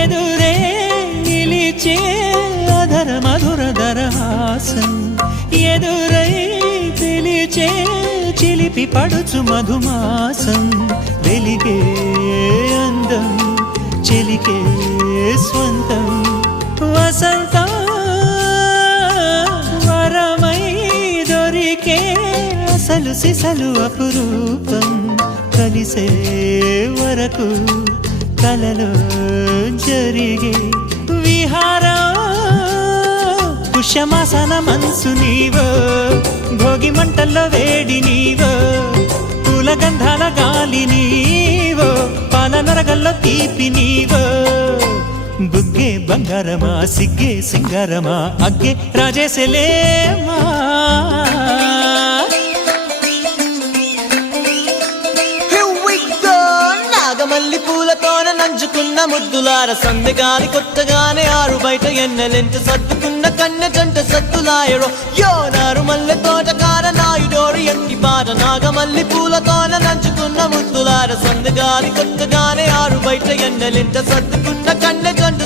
ఎదురే నిలిచే అధర మధుర దరహాసం ఎదురై పిలిచే చిలిపి పడుచు మధుమాసం వెలిగే అందం చెలికే స్వంతం వసంతం వరమై దొరికే అసలు సిసలు అపురూపం కలిసే వరకు కలలో జరిగే విహారం పుష్యమాసన మనసు నీవో భోగి మంటల్లో వేడి నీవో పూల గంధాల గాలి నీవో పాల నరగల్లో తీపి నీవో బుగ్గే బంగారమా సిగ్గే సింగారమా అగ్గే రాజేసెలేమా మల్లి పూలతోన నంచుకున్న ముద్దులార సందెగాలి కొత్తగానే ఆరు బయట ఎన్నెలెంట సర్దుకున్న కన్నె జంట సత్తులాయరో యోనారు మల్లె తోటకార నాయుడోరు ఎట్టి పాట నాగమల్లి పూలతోన నంచుకున్న ముద్దులార సందెగాలి కొత్తగానే ఆరు బయట ఎన్నెలెంట సర్దుకున్న కన్నె జంట